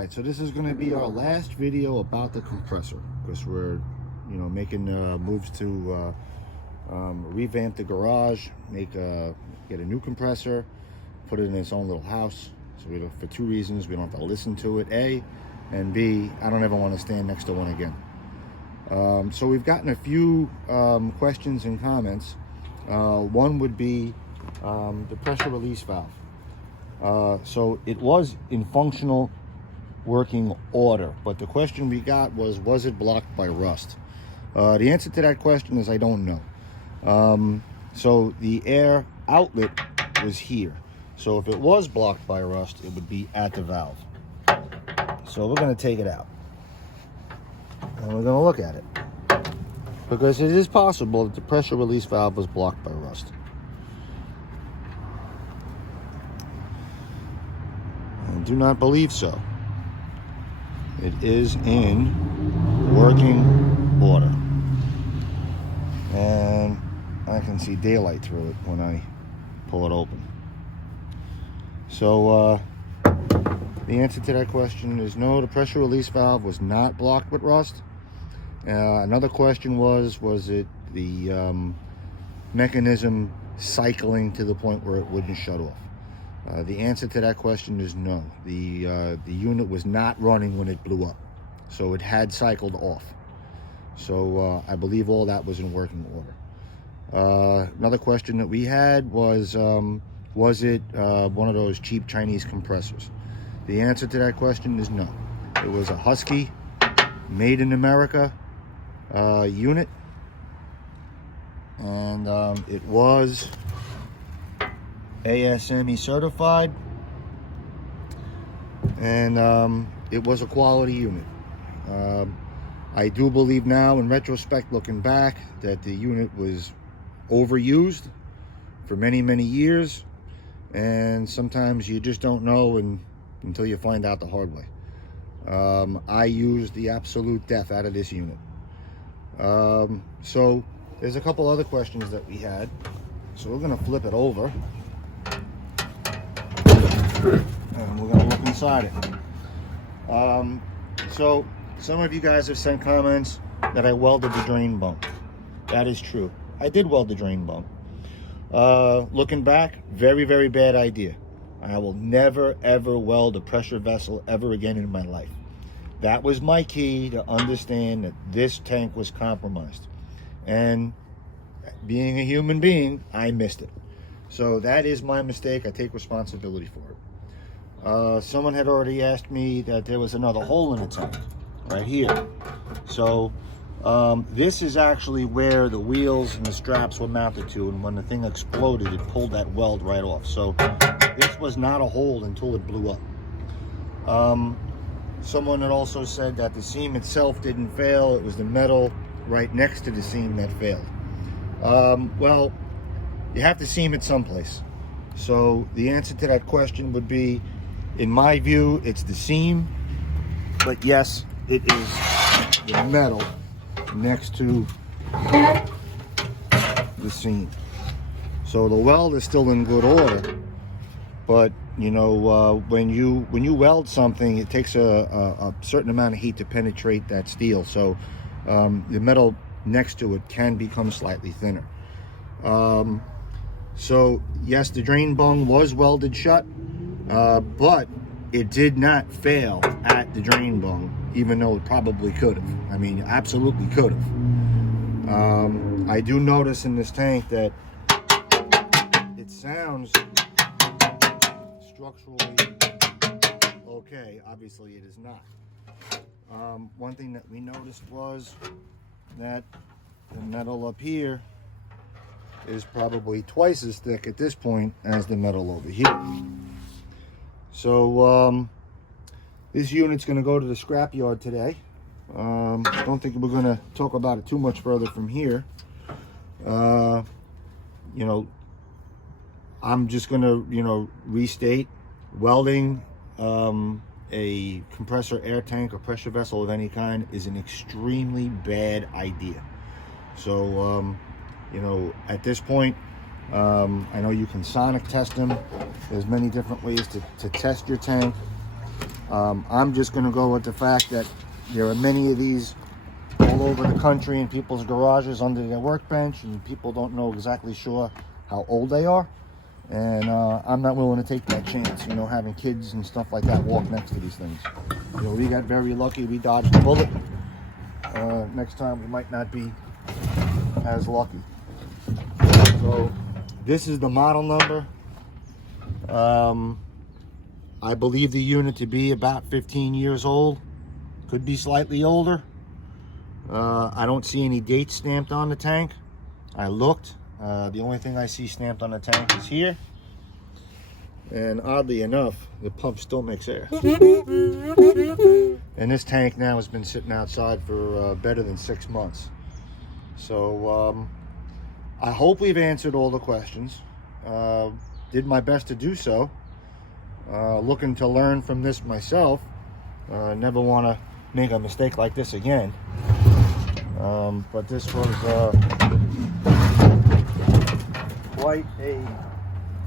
Alright, so this is going to be our last video about the compressor, because we're, making moves to revamp the garage, get a new compressor, put it in its own little house. So for two reasons: we don't have to listen to it, A, and B, I don't ever want to stand next to one again. So we've gotten a few questions and comments. One would be the pressure release valve. So it was in functional working order, but the question we got was it blocked by rust? The answer to that question is I don't know. So the air outlet was here. So if it was blocked by rust, it would be at the valve. So we're going to take it out and we're going to look at it, because it is possible that the pressure release valve was blocked by rust. I do not believe so. It is in working order, and I can see daylight through it when I pull it open. So the answer to that question is no, the pressure release valve was not blocked with rust. Another question was it the mechanism cycling to the point where it wouldn't shut off? The answer to that question is no. The unit was not running when it blew up, so it had cycled off. So I believe all that was in working order. Another question that we had was it one of those cheap Chinese compressors? The answer to that question is no. It was a Husky, made in America unit, and it was ASME certified, and it was a quality unit. I do believe now, in retrospect, looking back, that the unit was overused for many years, and sometimes you just don't know until you find out the hard way. I used the absolute death out of this unit. So there's a couple other questions that we had, so we're going to flip it over and we're going to look inside it. So some of you guys have sent comments that I welded the drain bung. That is true. I did weld the drain bung. Looking back, very bad idea. I will never ever weld a pressure vessel ever again in my life. That was my key to understand that this tank was compromised, and being a human being, I missed it. So that is my mistake. I take responsibility for it. Someone had already asked me that there was another hole in the tank right here. So this is actually where the wheels and the straps were mounted to, and when the thing exploded, it pulled that weld right off. So this was not a hole until it blew up. Someone had also said that the seam itself didn't fail. It was the metal right next to the seam that failed. Well, you have to seam it someplace. So the answer to that question would be, in my view, it's the seam. But yes, it is the metal next to the seam. So the weld is still in good order, but when you weld something, it takes a certain amount of heat to penetrate that steel. So the metal next to it can become slightly thinner. So yes, the drain bung was welded shut, but it did not fail at the drain bung, even though it probably could have. I mean, absolutely could have. I do notice in this tank that it sounds structurally okay. Obviously it is not. One thing that we noticed was that the metal up here is probably twice as thick at this point as the metal over here. So this unit's going to go to the scrap yard today. Don't think we're going to talk about it too much further from here. I'm just going to restate, welding a compressor air tank or pressure vessel of any kind is an extremely bad idea. So at this point, I know you can sonic test them. There's many different ways to test your tank. I'm just going to go with the fact that there are many of these all over the country in people's garages under their workbench, and people don't know exactly sure how old they are. And I'm not willing to take that chance, you know, having kids and stuff like that walk next to these things. You know, we got very lucky, we dodged a bullet. Next time we might not be as lucky. So this is the model number. I believe the unit to be about 15 years old, could be slightly older. I don't see any dates stamped on the tank. I looked. The only thing I see stamped on the tank is here. And oddly enough, the pump still makes air. And this tank now has been sitting outside for better than 6 months. So I hope we've answered all the questions. Did my best to do so. Looking to learn from this myself. Never want to make a mistake like this again. But this was quite a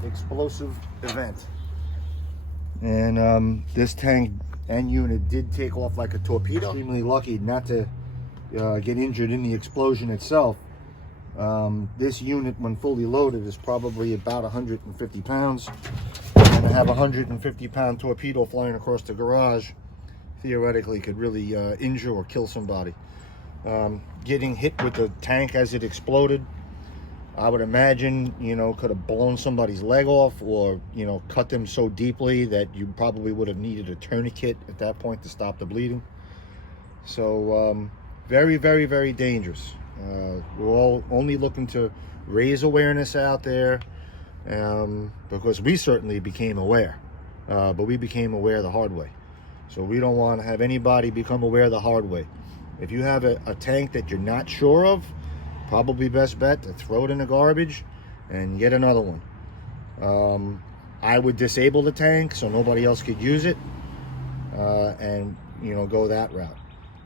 explosive event. And this tank and unit did take off like a torpedo. Extremely lucky not to get injured in the explosion itself. This unit, when fully loaded, is probably about 150 pounds. And to have a 150-pound torpedo flying across the garage theoretically could really injure or kill somebody. Getting hit with the tank as it exploded, I would imagine, you know, could have blown somebody's leg off, or, you know, cut them so deeply that you probably would have needed a tourniquet at that point to stop the bleeding. So very, very, very dangerous. We're all only looking to raise awareness out there, because we certainly became aware, but we became aware the hard way. So we don't want to have anybody become aware the hard way. If you have a tank that you're not sure of, probably best bet to throw it in the garbage and get another one. I would disable the tank so nobody else could use it, and, you know, go that route.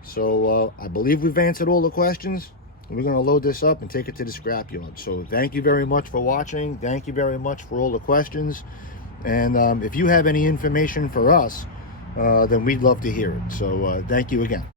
So I believe we've answered all the questions. We're going to load this up and take it to the scrapyard. So thank you very much for watching. Thank you very much for all the questions. And if you have any information for us, then we'd love to hear it. So thank you again.